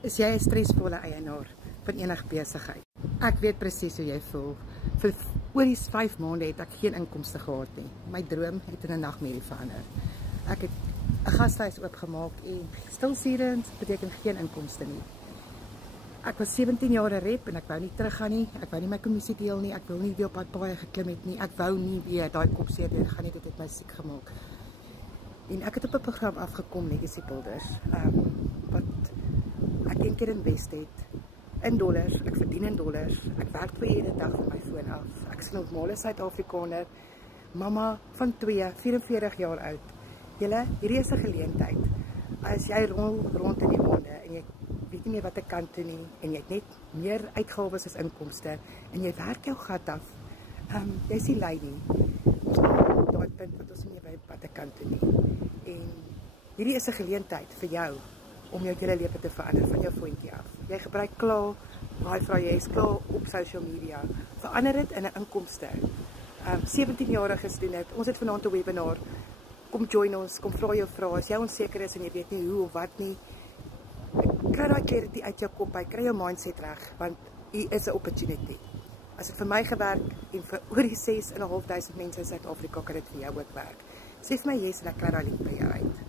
Is jy 'n stresvolle eienaar van enige besigheid? Ek weet presies hoe jy voel. Vir oor die 5 maande het ek geen inkomste gehad nie. My droom het in 'n nagmerrie verander. Ek het 'n gastehuis oopgemaak en stilsierend beteken geen inkomste nie. Ek was 17 jaar 'n rep en ek wou nie teruggaan nie. Ek wou nie my kommissie deel nie. Ek wil nie weer op daai paaie geklim het nie. Ek wou nie weer daai kopseer deurgaan nie. Dit het my siek gemaak. En ek het op 'n program afgekom, Legacy Builders, wat ek een keer invest het in dollars. Ek verdien in dollars. Ek werk 2 ure 'n dag van my foon af. Ek is 'n normale Suid-Afrikaner, mamma van 2, 44 jaar oud. Julle, hierdie is 'n geleentheid. As jy rond in die aande en jy weet nie meer wat ek kan toe nie en jy het net meer uitgawes as inkomste en jy werk jou gat af, jy is nie lui nie. Ons kom op daai punt wat ons nie meer weet wat ek kan toe nie. En hierdie is 'n geleentheid vir jou om jou hele lewe te verander van jou voetjie af. Jy gebruik klaar, baie jy is klaar op social media. Verander dit in 'n inkomste. 17-jariges doen dit. Ons het vanaand 'n webinar. Kom join ons, kom vra jou vrae. As jy onseker is en jy weet nie hoe of wat nie, kry daai clarity uit jou kop uit, kry jou mindset reg, want hier is 'n opportunity. As dit vir my gewerk en vir oor die 6.500 mense in Suid-Afrika kan dit vir jou ook werk. Sê vir my yes en ek kry daai link by jou uit.